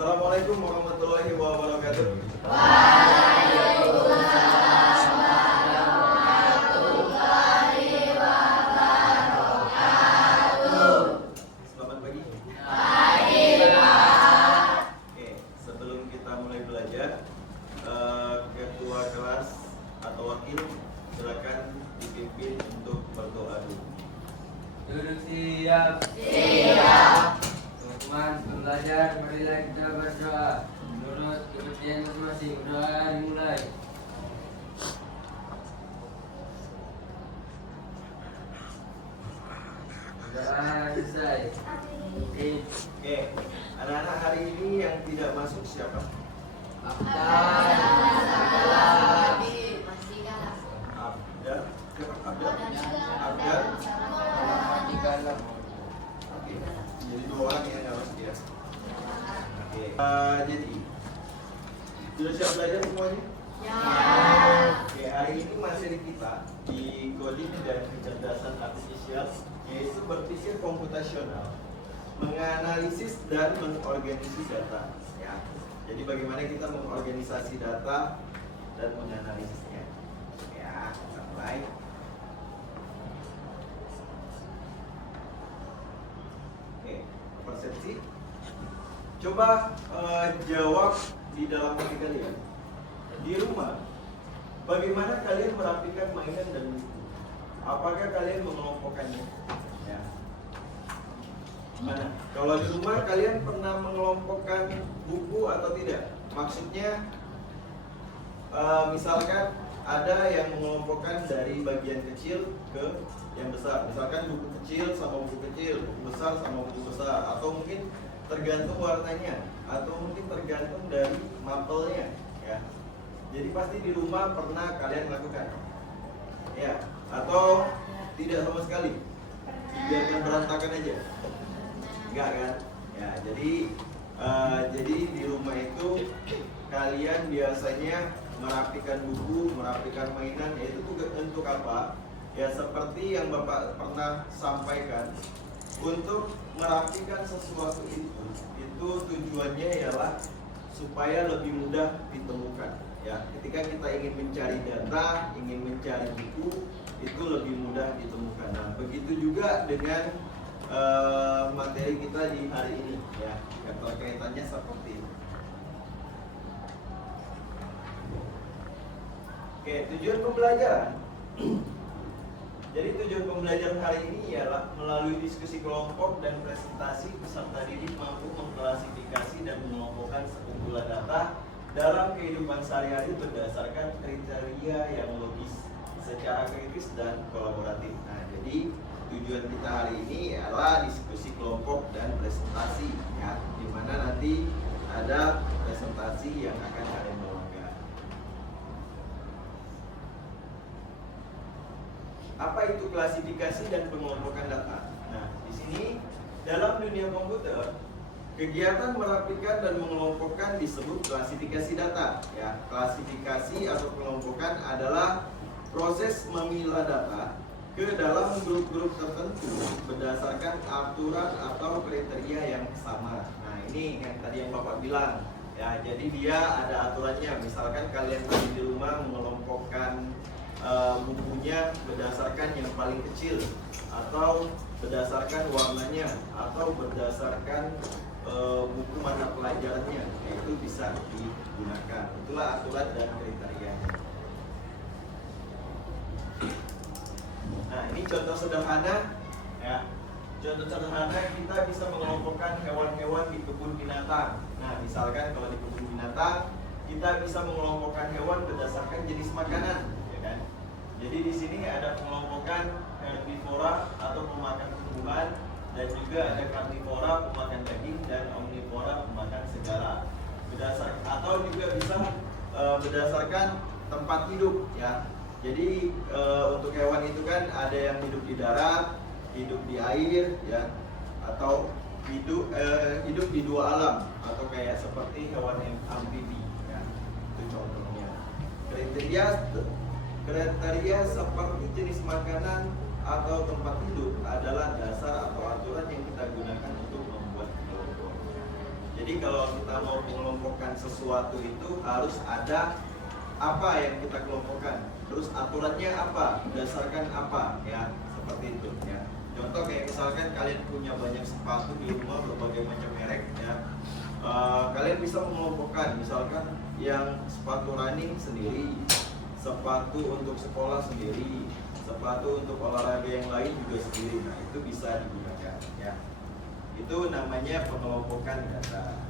Assalamualaikum warahmatullahi wabarakatuh. Selamat pagi. Oke, sebelum kita mulai belajar, ketua kelas atau wakil silakan dipimpin untuk berdoa dulu. Duduk siap. Teman-teman, belajar, marilah kita berdoa. Menurut kepercayaan masing-masing, doa dimulai. Doa selesai. Oke, anak-anak hari ini yang tidak masuk siapa? Abdal. Abdal. Siapa? Abdal. Abdal. Oke, jadi 2 orang yang nggak masuk ya. Oke, jadi sudah siap belajar semuanya? Oke, hari ini materi kita di coding dan kecerdasan artifisial, yaitu berpikir komputasional, menganalisis dan mengorganisasi data. Ya, jadi bagaimana kita mengorganisasi data dan menganalisisnya. Ya, kita mulai. Oke, persepsi. Coba jawab di dalam hati kalian. Di rumah, bagaimana kalian merapikan mainan dan buku? Apakah kalian mengelompokkannya? Ya. Mana? Kalau di rumah kalian pernah mengelompokkan buku atau tidak? Maksudnya, misalkan ada yang mengelompokkan dari bagian kecil ke yang besar. Misalkan buku kecil sama buku kecil, buku besar sama buku besar, atau mungkin tergantung warnanya, atau mungkin tergantung dari mapelnya. Ya. Jadi pasti di rumah pernah kalian lakukan, ya, atau tidak sama sekali, biarkan berantakan aja, enggak kan? Ya, jadi di rumah itu kalian biasanya merapikan buku, merapikan mainan, yaitu untuk apa? Ya seperti yang Bapak pernah sampaikan, untuk merapikan sesuatu itu tujuannya ialah supaya lebih mudah ditemukan. Ya, ketika kita ingin mencari data, ingin mencari buku, itu lebih mudah ditemukan. Nah, begitu juga dengan materi kita di hari ini, ya, keterkaitannya seperti itu. Oke, tujuan pembelajaran. Jadi tujuan pembelajaran hari ini ialah melalui diskusi kelompok dan presentasi, peserta didik mampu mengklasifikasi dan mengelompokkan sekumpulan data dalam kehidupan sehari-hari berdasarkan kriteria yang logis, secara kritis dan kolaboratif. Nah, jadi tujuan kita hari ini ialah diskusi kelompok dan presentasi, ya, di mana nanti ada presentasi yang akan kalian bawakan. Apa itu klasifikasi dan pengelompokan data? Nah, di sini dalam dunia komputer, kegiatan merapikan dan mengelompokkan disebut klasifikasi data. Ya, klasifikasi atau pengelompokan adalah proses memilah data ke dalam grup-grup tertentu berdasarkan aturan atau kriteria yang sama. Nah, ini yang tadi yang Bapak bilang. Ya, jadi dia ada aturannya. Misalkan kalian tadi di rumah mengelompokkan bukunya berdasarkan yang paling kecil, atau berdasarkan warnanya, atau berdasarkan buku mata pelajarannya, itu bisa digunakan. Itulah aturan dan kriteria. Nah, ini contoh sederhana, ya. Contoh sederhana kita bisa mengelompokkan hewan-hewan di kebun binatang. Nah, misalkan kalau di kebun binatang kita bisa mengelompokkan hewan berdasarkan jenis makanan, ya kan? Jadi di sini ada pengelompokan herbivora atau pemakan tumbuhan, dan juga ada karnivora pemakan daging, dan omnivora pemakan segala. Atau juga bisa berdasarkan tempat hidup, ya. Jadi untuk hewan itu kan ada yang hidup di darat, hidup di air, ya, atau hidup di dua alam, atau kayak seperti hewan yang amfibi, ya. Itu contohnya. Kriteria seperti jenis makanan atau tempat hidup adalah dasar atau aturan yang kita gunakan untuk membuat kelompok. Jadi kalau kita mau mengelompokkan sesuatu itu harus ada apa yang kita kelompokkan, terus aturannya apa, berdasarkan apa, ya seperti itu ya. Contoh kayak misalkan kalian punya banyak sepatu di rumah berbagai macam merek ya. Kalian bisa mengelompokkan misalkan yang sepatu running sendiri, sepatu untuk sekolah sendiri, sepatu untuk olahraga yang lain juga sendiri. Nah itu bisa digunakan ya. Itu namanya pengelompokan data.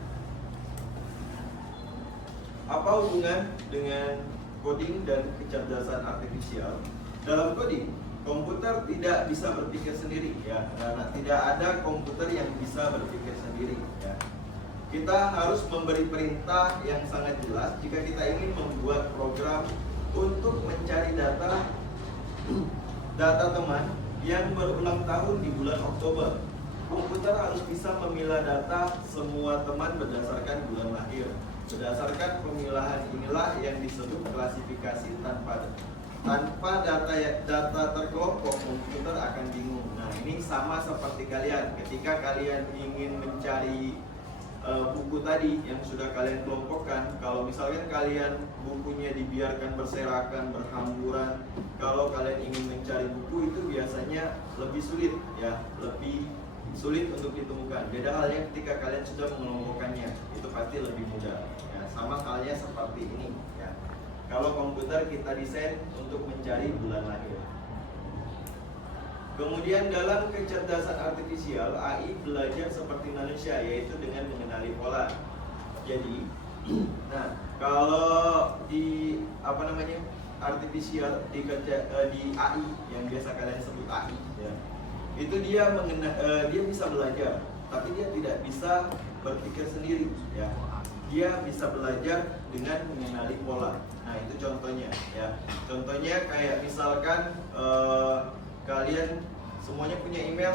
Apa hubungan dengan coding dan kecerdasan artifisial? Dalam coding, komputer tidak bisa berpikir sendiri ya, karena tidak ada komputer yang bisa berpikir sendiri ya. Kita harus memberi perintah yang sangat jelas jika kita ingin membuat program untuk mencari data teman yang berulang tahun di bulan Oktober. Komputer harus bisa memilah data semua teman berdasarkan bulan lahir. Berdasarkan pemilahan inilah yang disebut klasifikasi tanpa data terkelompok, komputer akan bingung. Nah ini sama seperti kalian ketika kalian ingin mencari buku tadi yang sudah kalian kelompokkan. Kalau misalkan kalian bukunya dibiarkan berserakan, berhamburan, kalau kalian ingin mencari buku itu biasanya lebih sulit ya, lebih sulit untuk ditemukan. Beda halnya ketika kalian sudah mengelompokkannya, itu pasti lebih mudah ya. Sama halnya seperti ini ya. Kalau komputer kita desain untuk mencari bulan lahir. Kemudian dalam kecerdasan artifisial, AI belajar seperti manusia, yaitu dengan mengenali pola. Jadi, nah kalau di artifisial di AI yang biasa kalian sebut AI, ya, itu dia bisa belajar, tapi dia tidak bisa berpikir sendiri, ya. Dia bisa belajar dengan mengenali pola. Nah itu contohnya, ya. Contohnya kayak misalkan kalian semuanya punya email.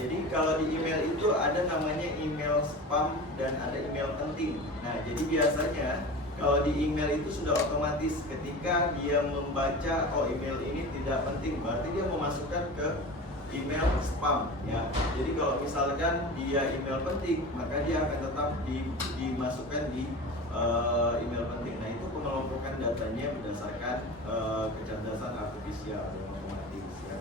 Jadi kalau di email itu ada namanya email spam dan ada email penting. Nah jadi biasanya kalau di email itu sudah otomatis ketika dia membaca email ini tidak penting, berarti dia memasukkan ke email spam ya. Jadi kalau misalkan dia email penting, maka dia akan tetap dimasukkan di email penting. Nah itu pengelompokan datanya berdasarkan kecerdasan artifisial yang otomatis ya.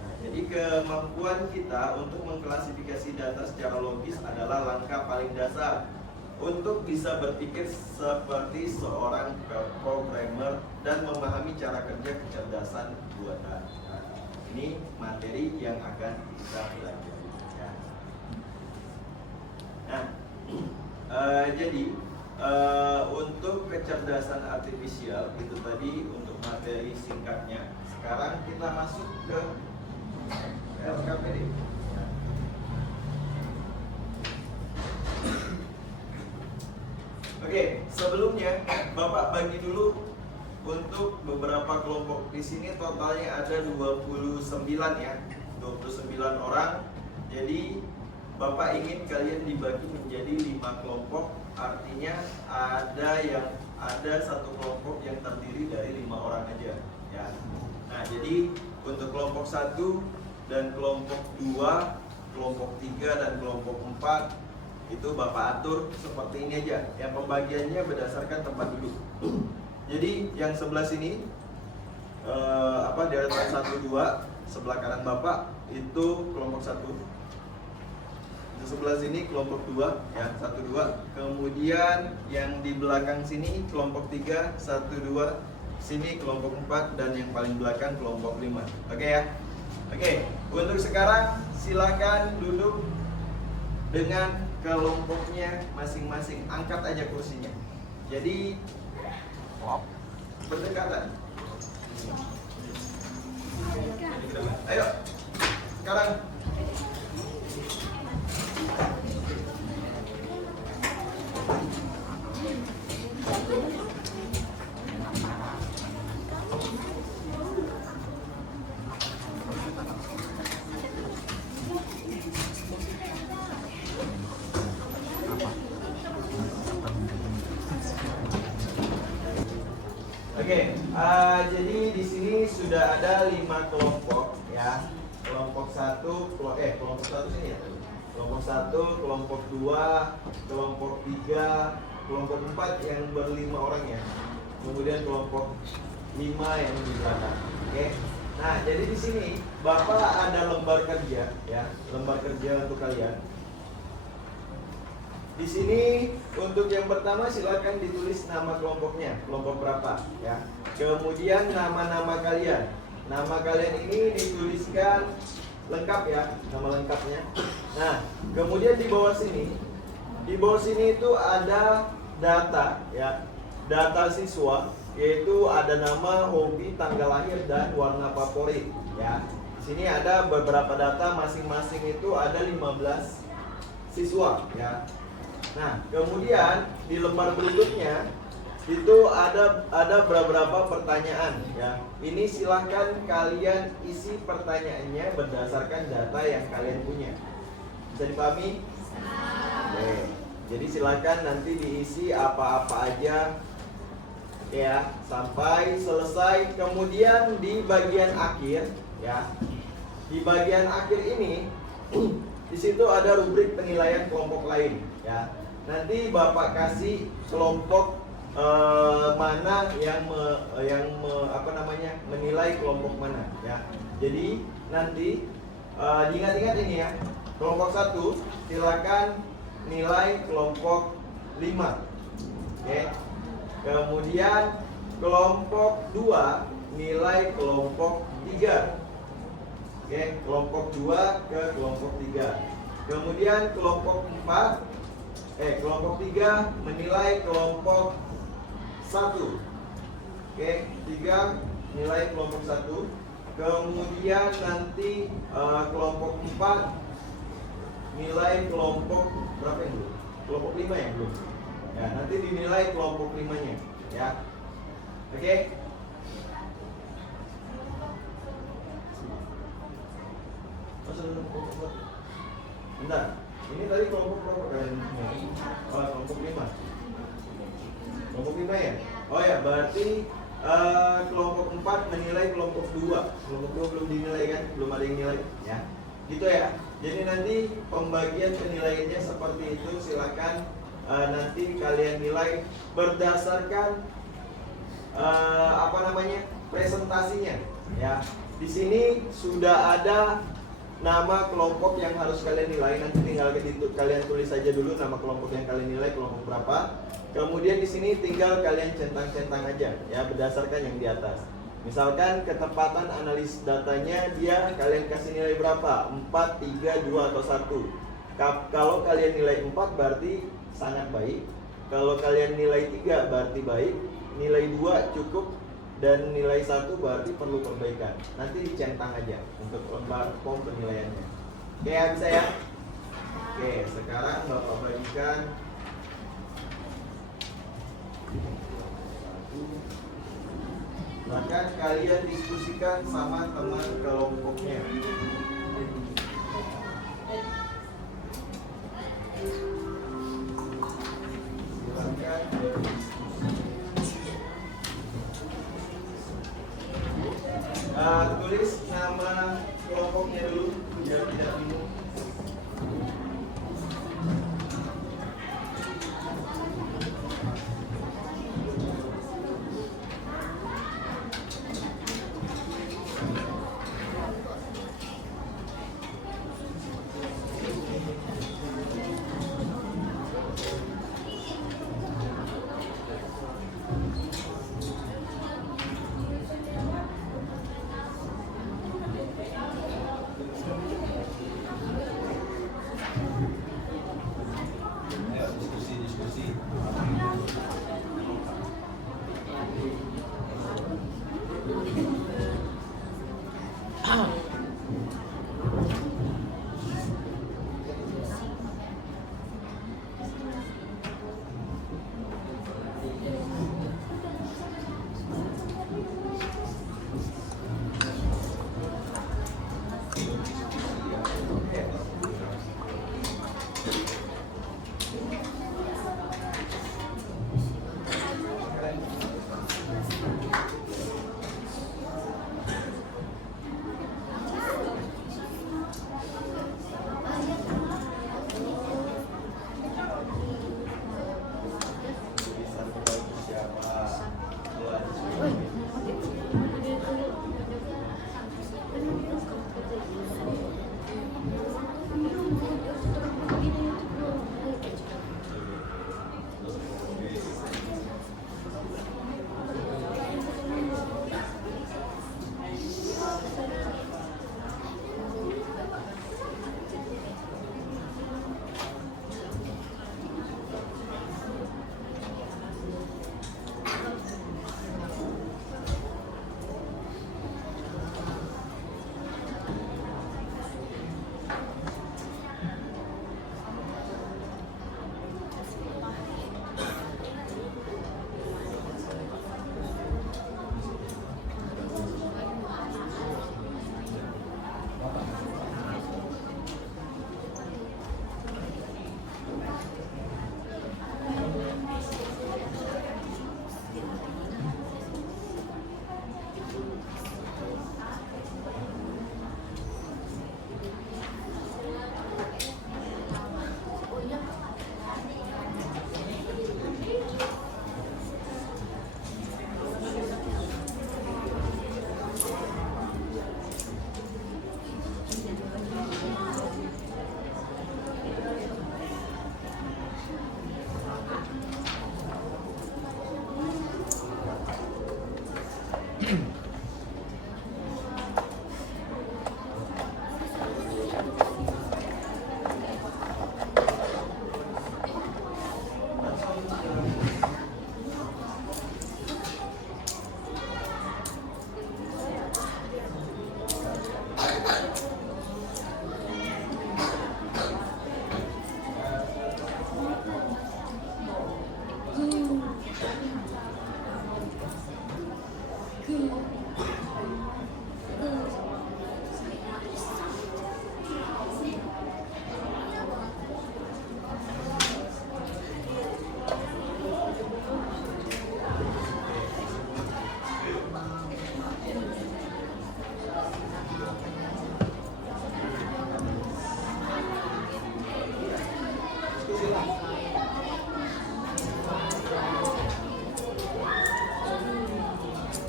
Nah, jadi kemampuan kita untuk mengklasifikasi data secara logis adalah langkah paling dasar untuk bisa berpikir seperti seorang programmer dan memahami cara kerja kecerdasan buatan. Nah, ini materi yang akan kita belajar ya. Nah, jadi untuk kecerdasan artifisial itu tadi untuk materi singkatnya. Sekarang kita masuk ke LKPD. Oke, sebelumnya Bapak bagi dulu untuk beberapa kelompok. Di sini totalnya ada 29 ya, 29 orang. Jadi Bapak ingin kalian dibagi menjadi 5 kelompok. Artinya ada satu kelompok yang terdiri dari 5 orang aja ya. Nah jadi untuk kelompok 1 dan kelompok 2, kelompok 3 dan kelompok 4 itu Bapak atur seperti ini aja. Yang pembagiannya berdasarkan tempat duduk. Jadi yang sebelah sini deretan 1, 2 sebelah kanan Bapak itu kelompok 1. Sebelah sini kelompok 2 ya, 1, 2. Kemudian yang di belakang sini kelompok 3, 1, 2. Sini kelompok 4 dan yang paling belakang kelompok 5. Oke ya. Oke, untuk sekarang silakan duduk dengan kelompoknya masing-masing. Angkat aja kursinya. Jadi berdekatan. Ayo. Sekarang jadi di sini sudah ada 5 kelompok ya. Kelompok 1 sini ya. Kelompok 1, kelompok 2, kelompok 3, kelompok 4 yang berlima orang ya. Kemudian kelompok 5 yang di belakang. Oke. Nah, jadi di sini Bapak ada lembar kerja ya, lembar kerja untuk kalian. Di sini untuk yang pertama silakan ditulis nama kelompoknya, kelompok berapa ya. Kemudian nama-nama kalian. Nama kalian ini dituliskan lengkap ya, nama lengkapnya. Nah, kemudian di bawah sini itu ada data ya, data siswa, yaitu ada nama, hobi, tanggal lahir, dan warna favorit ya. Di sini ada beberapa data, masing-masing itu ada 15 siswa ya. Nah, kemudian di lembar berikutnya itu ada beberapa pertanyaan ya. Ini silahkan kalian isi pertanyaannya berdasarkan data yang kalian punya. Bisa dipahami? Oke. Jadi silahkan nanti diisi apa-apa aja ya sampai selesai. Kemudian di bagian akhir ya, di bagian akhir ini di situ ada rubrik penilaian kelompok lain ya. Nanti Bapak kasih kelompok mana yang menilai kelompok mana ya. Jadi nanti diingat-ingat ini ya. Kelompok 1 silakan nilai kelompok 5. Oke. Kemudian kelompok 2 nilai kelompok 3. Oke, kelompok 2 ke kelompok 3. Kemudian kelompok 3 menilai kelompok 1. Oke, 3 nilai kelompok 1. Kemudian nanti kelompok 4 nilai kelompok berapa yang belum? Kelompok 5 ya belum? Ya, nanti dinilai kelompok 5-nya ya. Oke. Bentar. Ini tadi kelompok berapa kalian? Oh, kelompok 5. Kelompok 5 ya? Oh ya, berarti kelompok 4 menilai kelompok 2. Kelompok 2 belum dinilai kan? Belum ada yang nilai ya. Gitu ya. Jadi nanti pembagian penilaiannya seperti itu. Silakan nanti kalian nilai berdasarkan presentasinya ya. Di sini sudah ada nama kelompok yang harus kalian nilai. Nanti tinggal kalian tulis saja dulu nama kelompok yang kalian nilai, kelompok berapa. Kemudian di sini tinggal kalian centang-centang aja ya berdasarkan yang di atas. Misalkan ketepatan analis datanya dia kalian kasih nilai berapa? 4, 3, 2 atau 1. Kalau kalian nilai 4 berarti sangat baik. Kalau kalian nilai 3 berarti baik. Nilai 2 cukup. Dan nilai 1 berarti perlu perbaikan. Nanti dicentang aja untuk lembar form penilaiannya. Oke ya, bisa ya? Oke, sekarang Bapak bagikan. Bahkan kalian diskusikan sama teman kelompoknya. Tulis nama kelompoknya dulu biar tidak bingung.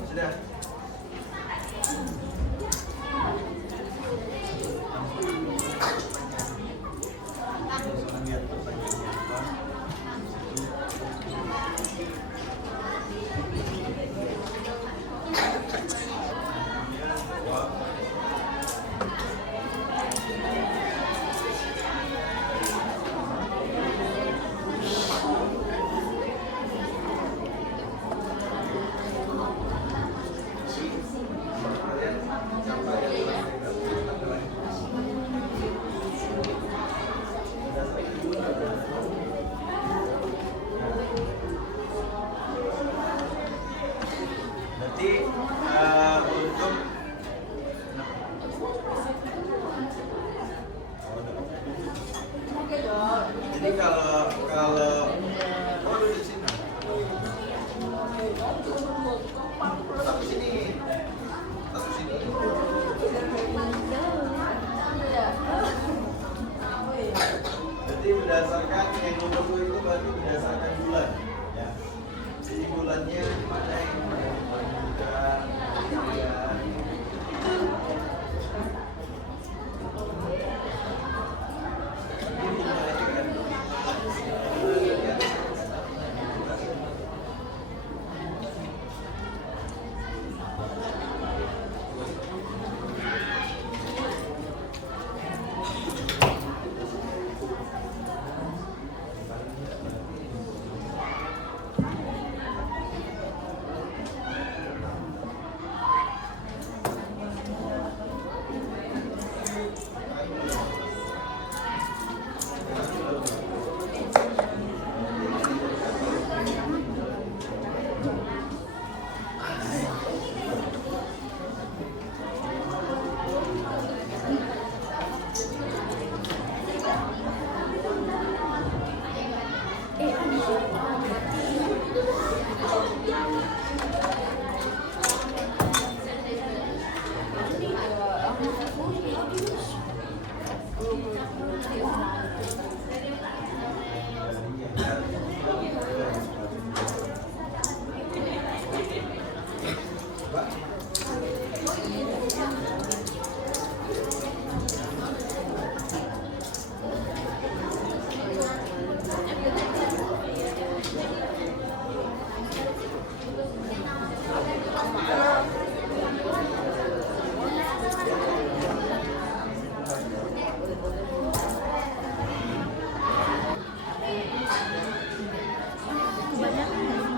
Sudah. Lihat pertanyaannya apa. Jawab. Nanti untuk jadi kalau oh duduk sini. Satu sini. Satu sini. Jadi berdasarkan yang nomor 2 itu berarti berdasarkan bulan ya. Jadi bulannya mana yang paling muda ya. Ini mulai kan. Kebanyakan nggak sih?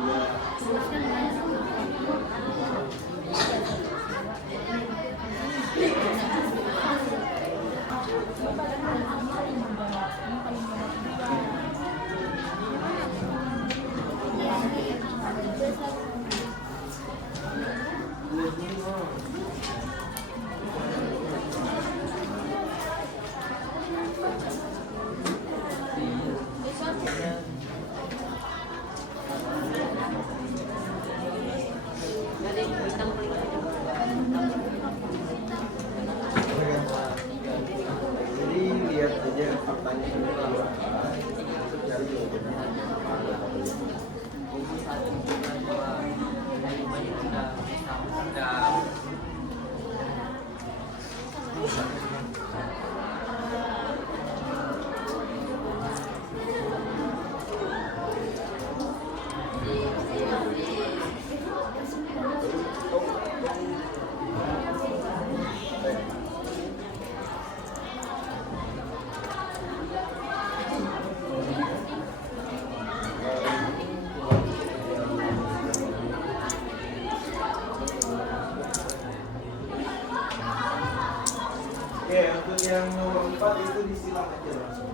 Terusnya gimana sih? Oke, untuk yang nomor 4 itu disilang aja langsung.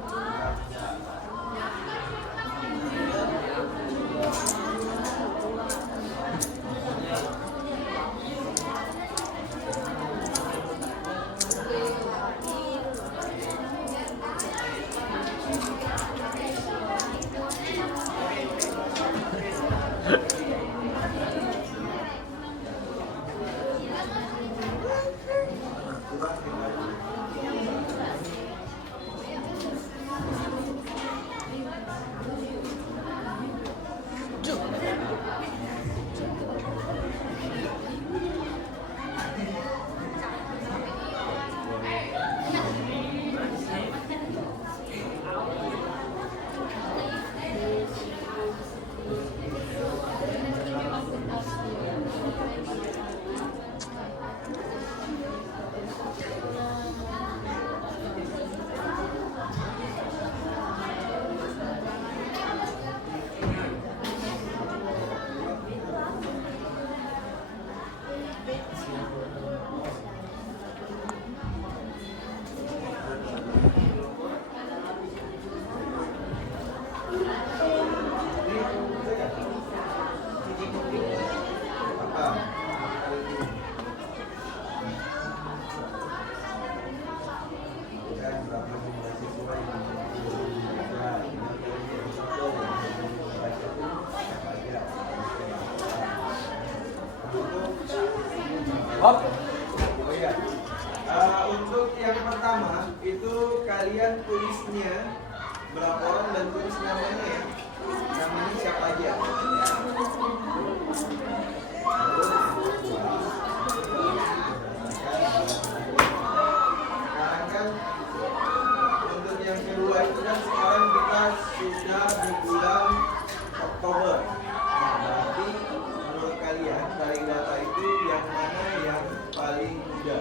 Oh iya. Untuk yang pertama itu kalian tulisnya berapa orang dan tulis namanya ya. Namanya siapa aja. Sekarang kan untuk yang kedua itu kan sekarang kita sudah di bulan Oktober. Nah, berarti menurut kalian dari data itu yang mana yang paling muda?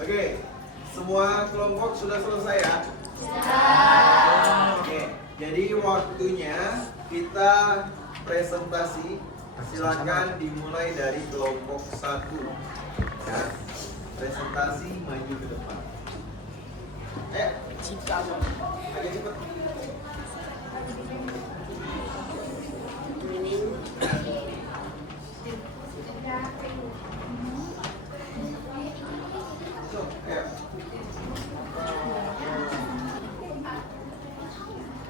Oke, semua kelompok sudah selesai ya? Oke, jadi waktunya kita presentasi. Silakan dimulai dari kelompok 1 ya. Presentasi maju ke depan. Agak cepat.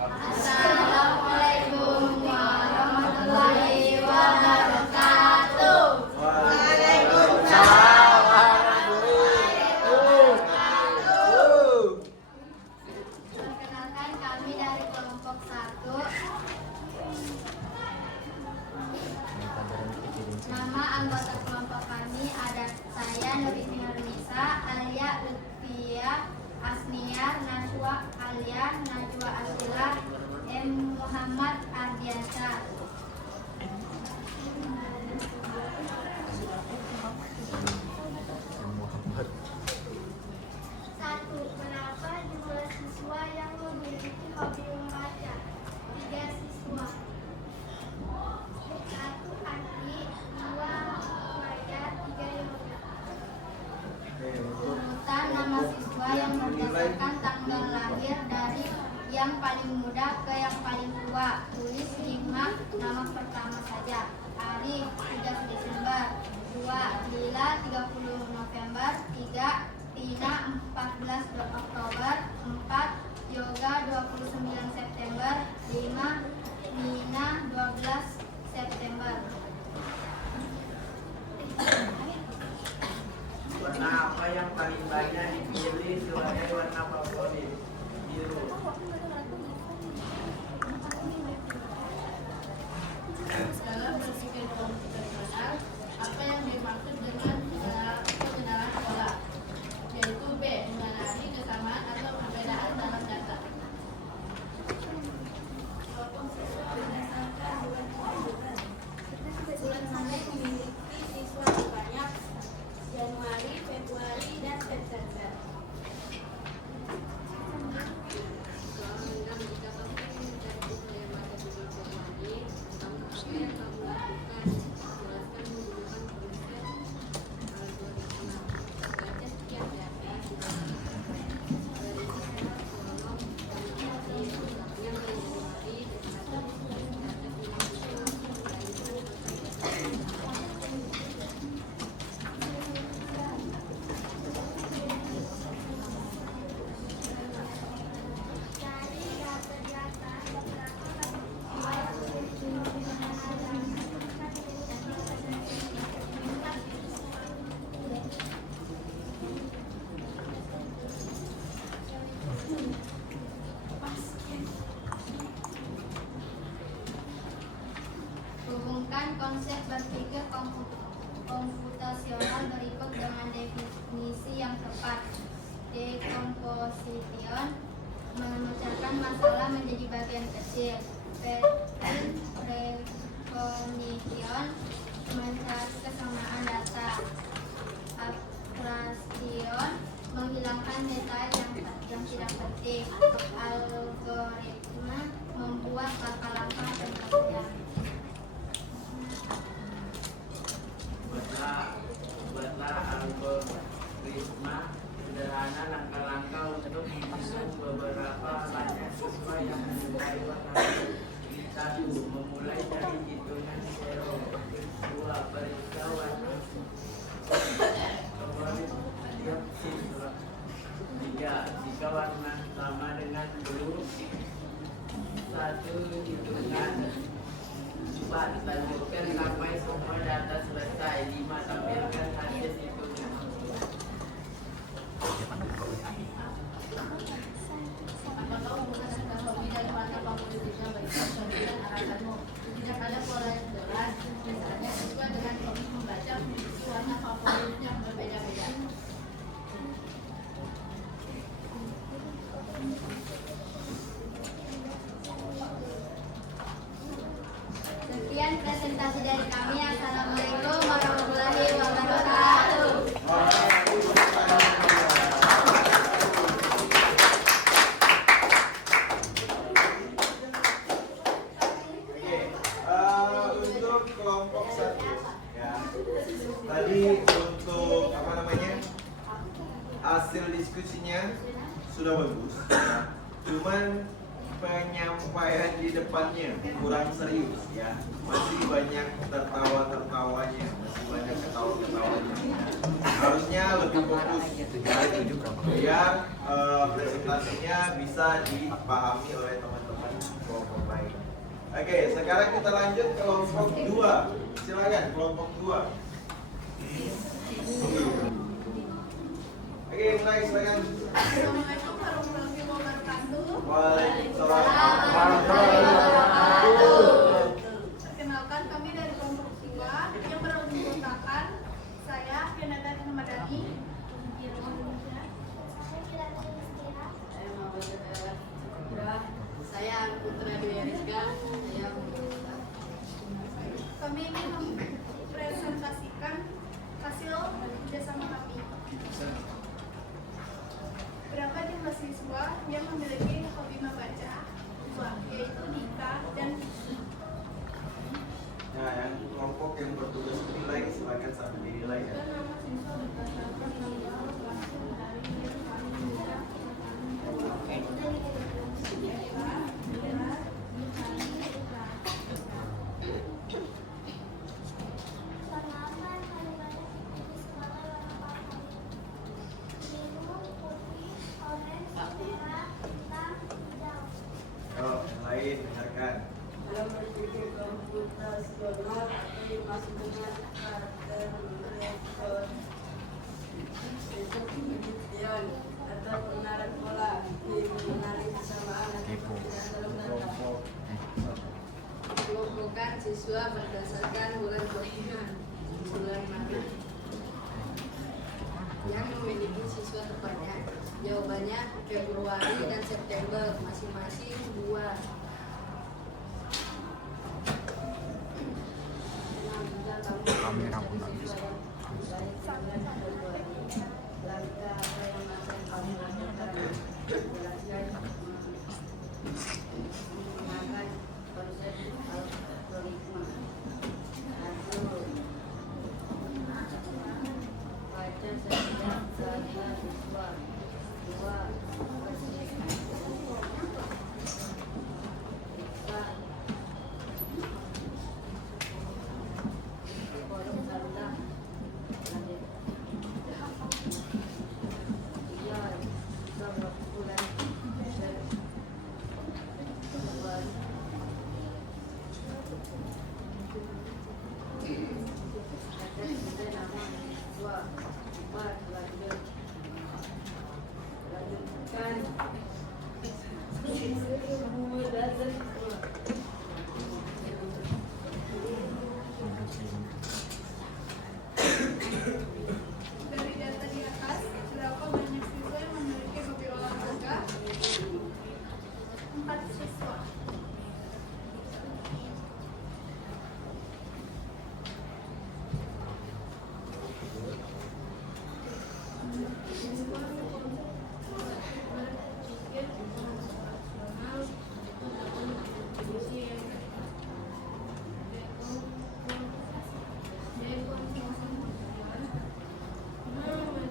Assalamualaikum warahmatullahi wabarakatuh. Waalaikumsalam warahmatullahi wabarakatuh. Perkenalkan kami dari kelompok 1. Nama anggota kelompok kami ada saya Nurini Nurnisa, Alia Lutfia, Asniar, Najwa Alia, Najwa Asila, M. Muhammad Ardiansa. berdasarkan tanggal lahir dari yang paling muda ke yang paling tua. Tulis 5 nama pertama saja. Arif 13 Desember, 2 Lila 30 November, 3 Tina 14 Oktober, 4 Yoga 29 September, 5 Nina 12 September. Warna apa yang paling banyak dipilih sebagai warna favorit? Biru. Dalam berpikir komputasional, apa yang dimaksud dengan pengenalan pola? Yaitu B. Mengenali kesamaan atau perbedaan dalam data. Bulan Maret memiliki siswa sebanyak Januari, Februari, dan September. Hubungkan konsep berpikir komputasional berikut dengan definisi yang tepat. Decomposition memecahkan masalah menjadi bagian kecil. Pattern recognition mencari kesamaan data. Abstraction menghilangkan detail yang tidak penting. Algoritma membuat langkah-langkah pencapaian. Buatlah algoritma sederhana langkah-langkah untuk menghitung beberapa banyak siswa yang menyukai warna biru. 1. Memulai dari hitungan 0. 2. Periksa warna favorit tiap siswa. 3. Jika warna sama dengan blue, 1 hitungan. 4. Lanjutkan sampai semua data selesai. 5. Tampilkan hasil hitungan. Apakah hubungan antara hobi dan warna favoritnya berkaitan dengan arahanmu? Tidak ada pola yang jelas. Misalnya, siswa dengan hobi membaca memiliki warna favorit yang berbeda-beda. Sekian presentasi dari kami. Assalamualaikum warahmatullahi wabarakatuh. Untuk kelompok 1 ya. Tadi untuk apa namanya? Hasil diskusinya sudah bagus. Ya. Cuman penyampaian di depannya kurang serius ya, masih banyak tertawa-tertawanya, masih banyak ketawa-ketawanya. Harusnya lebih fokus biar presentasinya bisa dipahami oleh teman-teman kelompok lain. Oke, sekarang kita lanjut ke kelompok 2. Silakan kelompok 2. Oke, mulai silakan. Assalamualaikum warahmatullahi wabarakatuh. Waalaikumsalam. Perkenalkan, kami dari kelompok 2 yang beranggotakan saya Renata Ramadhani, Saya Putra Dwi Rizka. kami ingin mempresentasikan hasil kerjasama kami. situasional atau yang masuk dengan pembuktian atau kebenaran pola mengenali kesamaan atau perbedaan dalam data. Kelompokkan siswa berdasarkan bulan kelahiran. Bulan mana yang memiliki siswa terbanyak? Jawabannya Februari dan September, masing-masing 2. Kamera pun habis. Langkah apa yang akan kamu lakukan? Jelaskan menggunakan konsep algoritma. 1. Baca setiap kata siswa. 2. Periksa forum data. Lanjut. 3. Jawab bulan Februari. Ada nama 2. 4. Lanjut. Lanjutkan. Dari data di atas, berapa banyak siswa yang memiliki hobi olahraga? 4 siswa.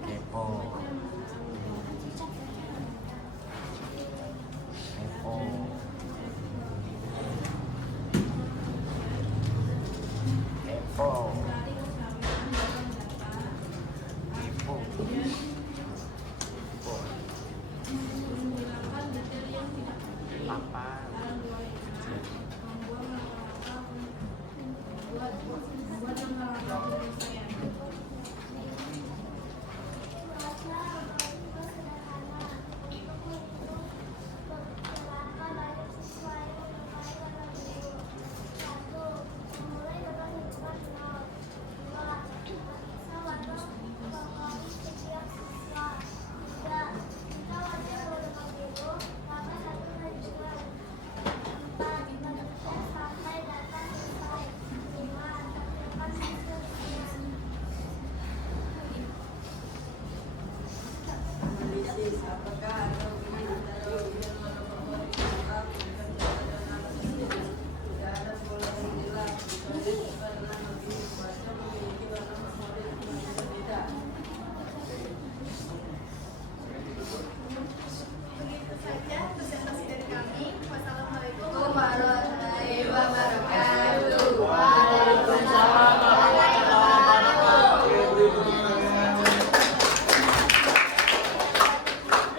Kepo. Kepo. Kepo. Kepo. Kepo. Menghilangkan detail yang tidak penting. Apa? Dalam 2 membuang langkah-langkah membuat langkah-langkah penyelesaian. Analisis apakah ada hubungan antara ujian nilai favorit dan bukan catatan alasan tidak. Tidak ada pola yang jelas, misalnya karena lebih baca memiliki warna favorit yang berbeda. Begitu saja presentasi dari kami. Wassalamualaikum Warahmatullahi wabarakatuh. Waalaikumsalam warahmatullahi wabarakatuh.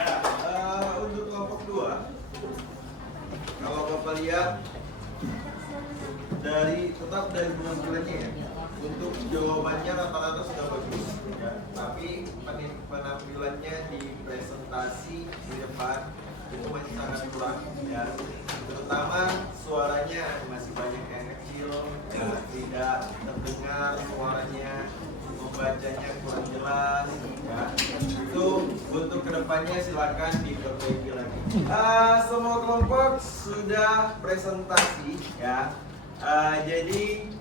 Ya, untuk kelompok 2, kalau Bapak lihat tetap dari penampilannya ya, untuk jawabannya rata-rata sudah bagus ya, tapi penampilannya di presentasi di depan itu masih sangat kurang ya, terutama suaranya masih banyak yang kecil ya, tidak terdengar suaranya, membacanya kurang jelas ya. Itu untuk kedepannya silakan diperbaiki lagi. Semua kelompok sudah presentasi ya. Jadi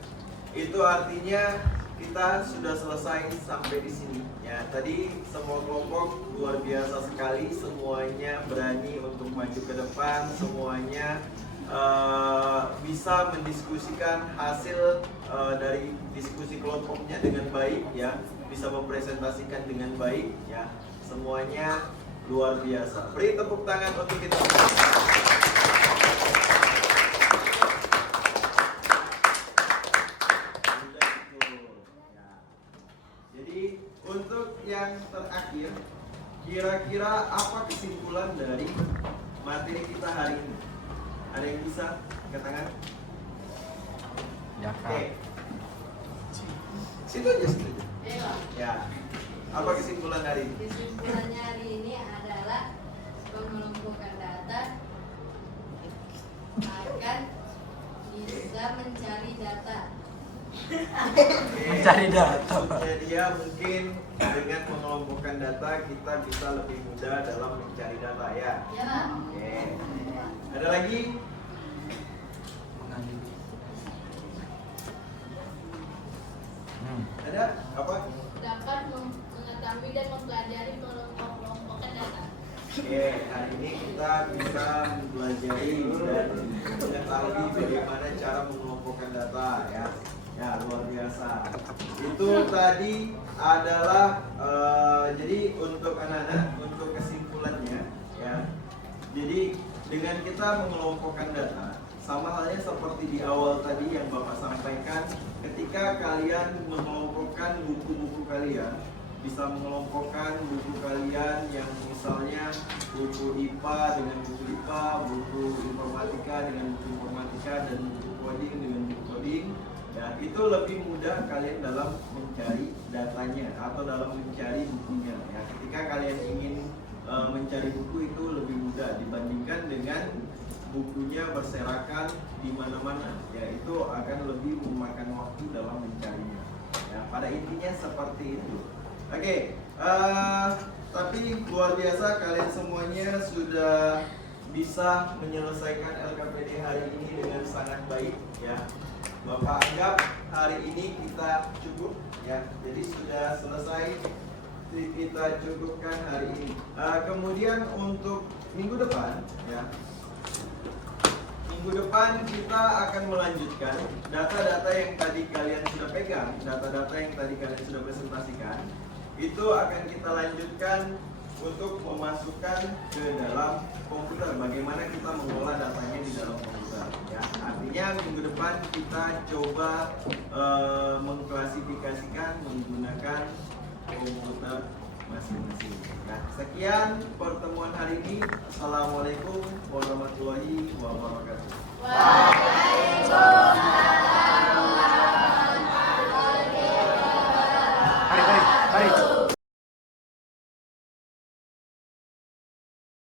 itu artinya kita sudah selesai sampai di sini ya. Tadi semua kelompok luar biasa sekali, semuanya berani untuk maju ke depan, semuanya bisa mendiskusikan hasil dari diskusi kelompoknya dengan baik ya, bisa mempresentasikan dengan baik ya. Semuanya luar biasa. Beri tepuk tangan untuk kita. Jadi untuk yang terakhir, kira-kira apa kesimpulan dari materi kita hari ini? Ada yang bisa angkat tangan? Jaka. Oke. Situ aja situ. Ayo. Ya. Apa kesimpulan hari ini? Kesimpulannya hari ini adalah mengumpulkan data akan bisa mencari data. Mencari data. Maksudnya dia mungkin dengan mengelompokkan data kita bisa lebih mudah dalam mencari data ya. Ya. Oke. Ada lagi? Ada apa? Dapat mengetahui dan mempelajari mengelompokkan data. Oke, hari ini kita bisa mempelajari dan mengetahui bagaimana cara mengelompokkan data ya. Ya, luar biasa. Itu tadi adalah jadi untuk anak-anak untuk kesimpulannya ya. Jadi dengan kita mengelompokkan data sama halnya seperti di awal tadi yang Bapak sampaikan, ketika kalian mengelompokkan buku-buku kalian, bisa mengelompokkan buku kalian yang misalnya buku IPA dengan buku IPA, buku informatika dengan buku informatika, dan buku coding dengan buku coding. Ya, itu lebih mudah kalian dalam mencari datanya atau dalam mencari bukunya. Ya, ketika kalian ingin mencari buku itu lebih mudah dibandingkan dengan bukunya berserakan di mana-mana. Ya, itu akan lebih memakan waktu dalam mencarinya. Ya, pada intinya seperti itu. Oke, tapi luar biasa kalian semuanya sudah bisa menyelesaikan LKPD hari ini dengan sangat baik ya. Bapak anggap hari ini kita cukup ya. Jadi sudah selesai kita cukupkan hari ini. Kemudian untuk minggu depan ya. Minggu depan kita akan melanjutkan data-data yang tadi kalian sudah pegang, data-data yang tadi kalian sudah presentasikan. Itu akan kita lanjutkan untuk memasukkan ke dalam komputer. Bagaimana kita mengolah datanya di dalam komputer ya. Artinya minggu depan kita coba mengklasifikasikan menggunakan komputer masing-masing. Nah, sekian pertemuan hari ini. Assalamualaikum warahmatullahi wabarakatuh. Waalaikumsalam.